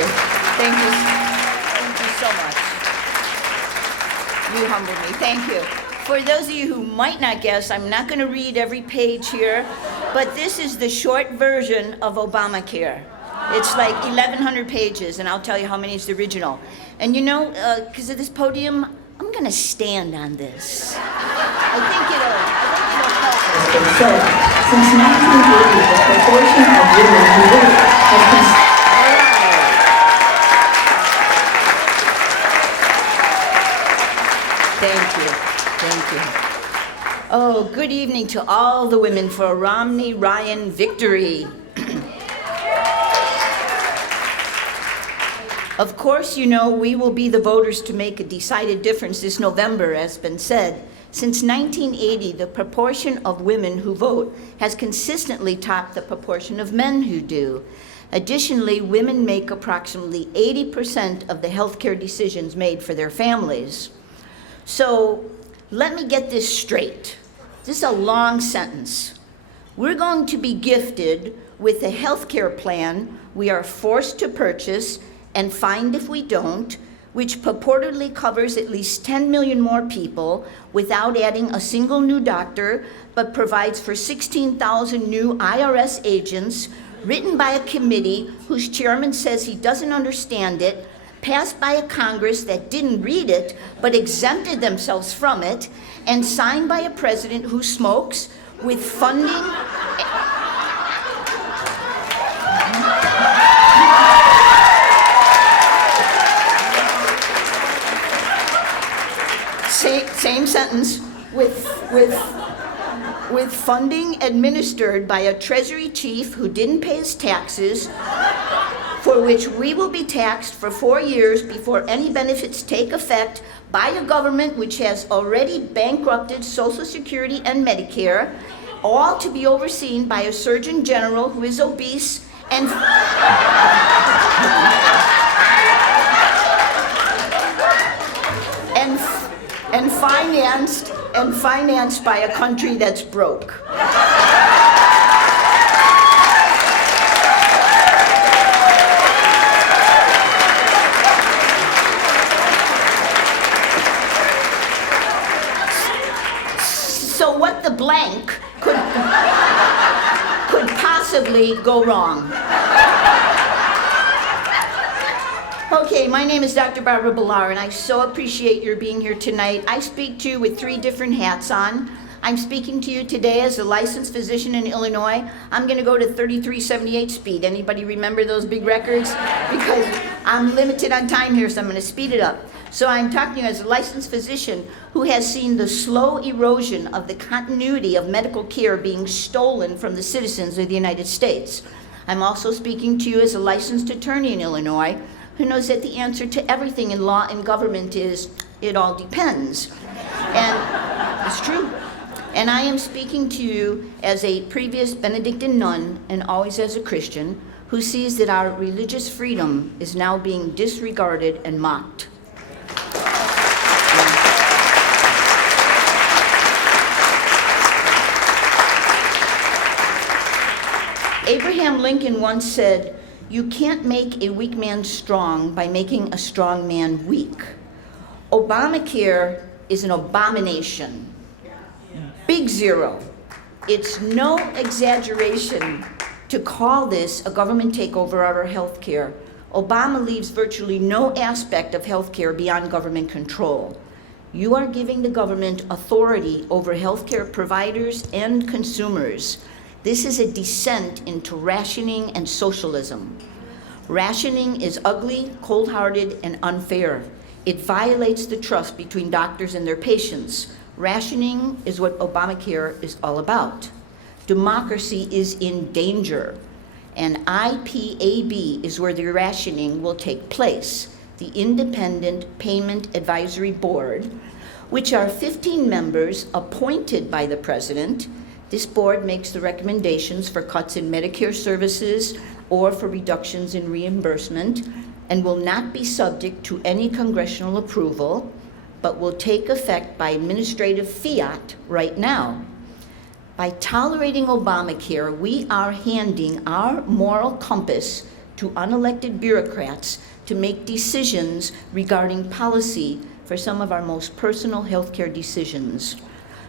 you. Thank you. Thank you so much. You humbled me. Thank you. For those of you who might not guess, I'm not going to read every page here, but this is the short version of Obamacare. It's like 1,100 pages, and I'll tell you how many is the original. And you know, because of this podium, I'm going to stand on this. I think it'll help. So, since 1980, the proportion of women who vote has Thank you. Oh, good evening to all the women for a Romney-Ryan victory. Of course, you know, we will be the voters to make a decided difference this November, as been said. Since 1980, the proportion of women who vote has consistently topped the proportion of men who do. Additionally, women make approximately 80% of the healthcare decisions made for their families. So, let me get this straight. This is a long sentence. We're going to be gifted with a healthcare plan we are forced to purchase and fined if we don't, which purportedly covers at least 10 million more people without adding a single new doctor, but provides for 16,000 new IRS agents, written by a committee whose chairman says he doesn't understand it, passed by a Congress that didn't read it but exempted themselves from it, and signed by a president who smokes, with funding. Same sentence, with funding administered by a Treasury chief who didn't pay his taxes, for which we will be taxed for 4 years before any benefits take effect, by a government which has already bankrupted Social Security and Medicare, all to be overseen by a Surgeon General who is obese and financed by a country that's broke. So what the blank could possibly go wrong? Okay, my name is Dr. Barbara Bellar, and I so appreciate your being here tonight. I speak to you with 3 different hats on. I'm speaking to you today as a licensed physician in Illinois. I'm going to go to 3378 speed. Anybody remember those big records? Because I'm limited on time here, so I'm going to speed it up. So I'm talking to you as a licensed physician who has seen the slow erosion of the continuity of medical care being stolen from the citizens of the United States. I'm also speaking to you as a licensed attorney in Illinois who knows that the answer to everything in law and government is, it all depends. And it's true. And I am speaking to you as a previous Benedictine nun and always as a Christian who sees that our religious freedom is now being disregarded and mocked. Abraham Lincoln once said, "You can't make a weak man strong by making a strong man weak." Obamacare is an abomination. Big zero. It's no exaggeration to call this a government takeover of our health care. Obama leaves virtually no aspect of health care beyond government control. You are giving the government authority over health care providers and consumers. This is a descent into rationing and socialism. Rationing is ugly, cold-hearted, and unfair. It violates the trust between doctors and their patients. Rationing is what Obamacare is all about. Democracy is in danger, and IPAB is where the rationing will take place, the Independent Payment Advisory Board, which are 15 members appointed by the president. This board makes the recommendations for cuts in Medicare services or for reductions in reimbursement, and will not be subject to any congressional approval, but will take effect by administrative fiat right now. By tolerating Obamacare, we are handing our moral compass to unelected bureaucrats to make decisions regarding policy for some of our most personal healthcare decisions.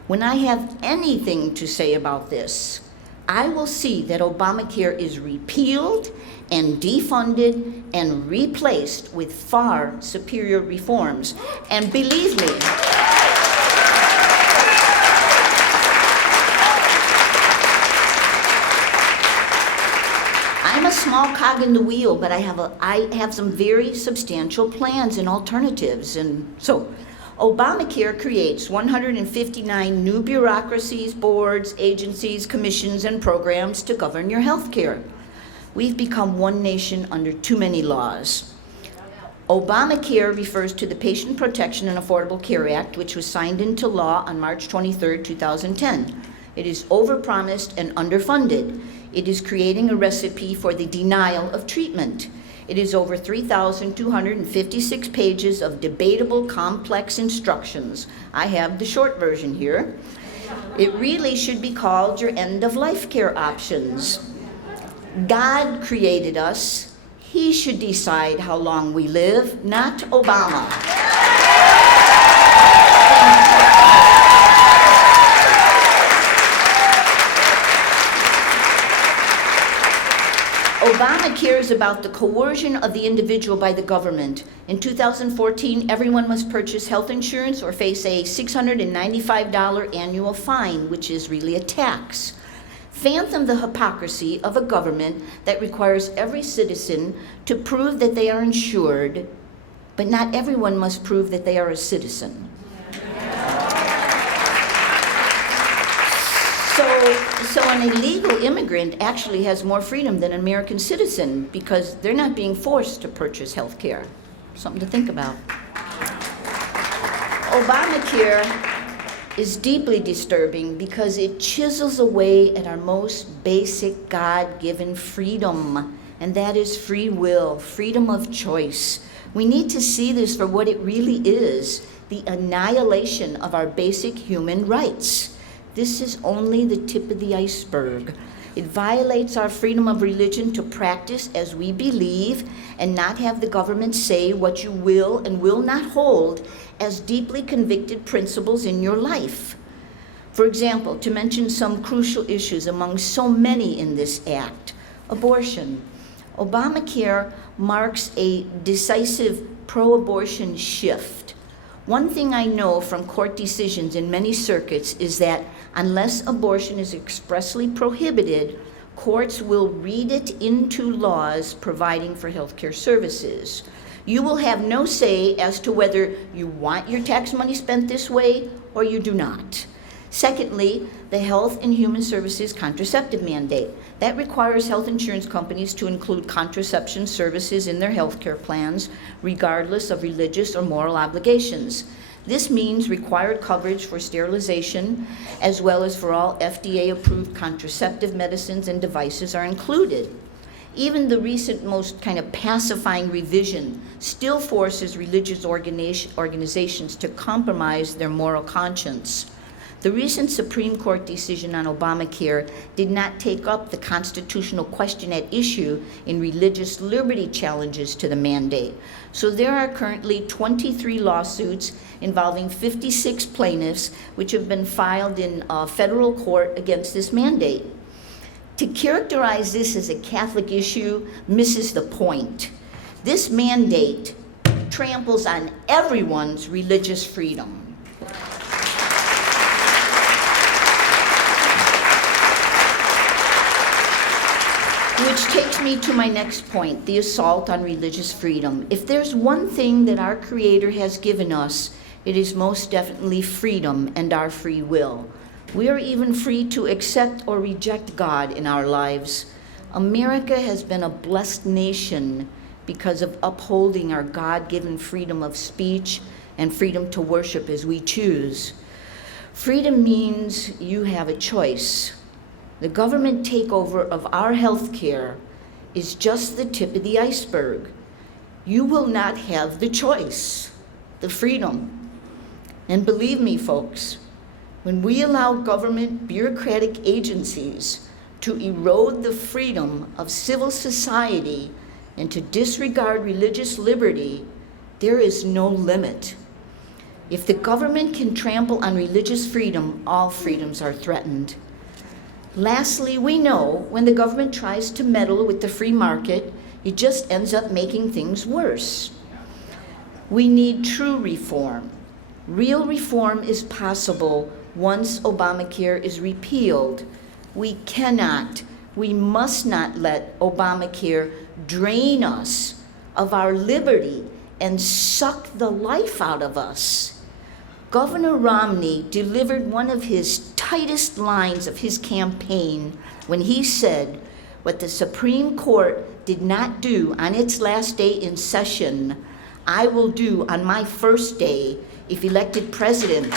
When I have anything to say about this, I will see that Obamacare is repealed and defunded and replaced with far superior reforms. And believe me, I'm a small cog in the wheel, but I have some very substantial plans and alternatives. And so, Obamacare creates 159 new bureaucracies, boards, agencies, commissions, and programs to govern your health care. We've become one nation under too many laws. Obamacare refers to the Patient Protection and Affordable Care Act, which was signed into law on March 23, 2010. It is overpromised and underfunded. It is creating a recipe for the denial of treatment. It is over 3,256 pages of debatable, complex instructions. I have the short version here. It really should be called your end-of-life care options. God created us. He should decide how long we live, not Obama. Obamacare is about the coercion of the individual by the government. In 2014, everyone must purchase health insurance or face a $695 annual fine, which is really a tax. Fathom the hypocrisy of a government that requires every citizen to prove that they are insured, but not everyone must prove that they are a citizen. So an illegal immigrant actually has more freedom than an American citizen because they're not being forced to purchase health care. Something to think about. Obamacare is deeply disturbing because it chisels away at our most basic God-given freedom, and that is free will, freedom of choice. We need to see this for what it really is, the annihilation of our basic human rights. This is only the tip of the iceberg. It violates our freedom of religion to practice as we believe and not have the government say what you will and will not hold as deeply convicted principles in your life. For example, to mention some crucial issues among so many in this act, abortion. Obamacare marks a decisive pro-abortion shift. One thing I know from court decisions in many circuits is that unless abortion is expressly prohibited, courts will read it into laws providing for health care services. You will have no say as to whether you want your tax money spent this way or you do not. Secondly, the Health and Human Services contraceptive mandate. That requires health insurance companies to include contraception services in their health care plans, regardless of religious or moral obligations. This means required coverage for sterilization, as well as for all FDA-approved contraceptive medicines and devices are included. Even the recent most kind of pacifying revision still forces religious organizations to compromise their moral conscience. The recent Supreme Court decision on Obamacare did not take up the constitutional question at issue in religious liberty challenges to the mandate. So there are currently 23 lawsuits involving 56 plaintiffs which have been filed in federal court against this mandate. To characterize this as a Catholic issue misses the point. This mandate tramples on everyone's religious freedom. Which takes me to my next point, the assault on religious freedom. If there's one thing that our Creator has given us, it is most definitely freedom and our free will. We are even free to accept or reject God in our lives. America has been a blessed nation because of upholding our God-given freedom of speech and freedom to worship as we choose. Freedom means you have a choice. The government takeover of our health care is just the tip of the iceberg. You will not have the choice, the freedom. And believe me, folks, when we allow government bureaucratic agencies to erode the freedom of civil society and to disregard religious liberty, there is no limit. If the government can trample on religious freedom, all freedoms are threatened. Lastly, we know when the government tries to meddle with the free market, it just ends up making things worse. We need true reform. Real reform is possible once Obamacare is repealed. We must not let Obamacare drain us of our liberty and suck the life out of us. Governor Romney delivered one of his tightest lines of his campaign when he said, "What the Supreme Court did not do on its last day in session, I will do on my first day if elected president."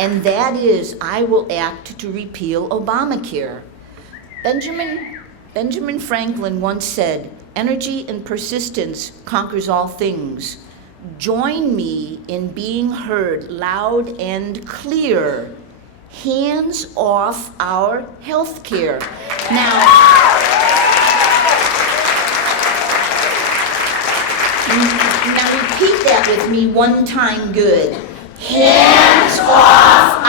And that is, I will act to repeal Obamacare. Benjamin Franklin once said, "Energy and persistence conquers all things." Join me in being heard loud and clear. Hands off our health care. Now repeat that with me one time good. Hands off